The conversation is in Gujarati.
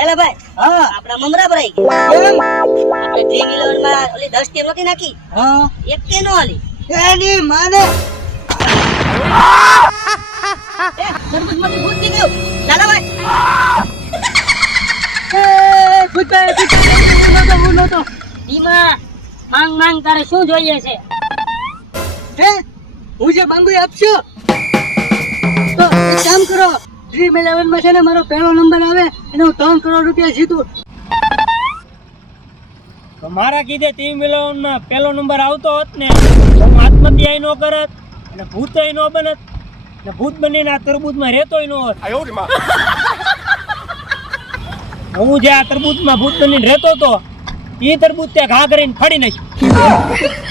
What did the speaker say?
લાલાભાઈ હા આપણા મમરા ભરાઈ ગયા કેમ? આપણે ડ્રીમ 11 માં ઓલી 10 ટીમ નથી નાખી હા એક કે નો આલી એની માને તરબૂચમાંથી ભૂત નીકળ્યું લાલાભાઈ એ ગુડબાય હું નતો ધીમા માંગ માંગ તારે શું જોઈએ છે હે હું જે માંગુ એ આપશો તો એક કામ કરો ડ્રીમ 11 માં છે ને મારો પહેલો નંબર આવે અને હું 3 કરોડ રૂપિયા જીતું તો મારા કીધે ટીમ 11 માં પહેલો નંબર આવતો હોત ને તો હું આત્મહત્યા નો કરત અને ભૂતય નો બનત ને ભૂત બનીને આ તરબૂચમાં રહેતોય નો હોત હું જે આ તરબૂચમાં ભૂત બનીને રહેતો હતો એ તરબૂચ ત્યાં ઘા કરીને ફાડી નાખ્યું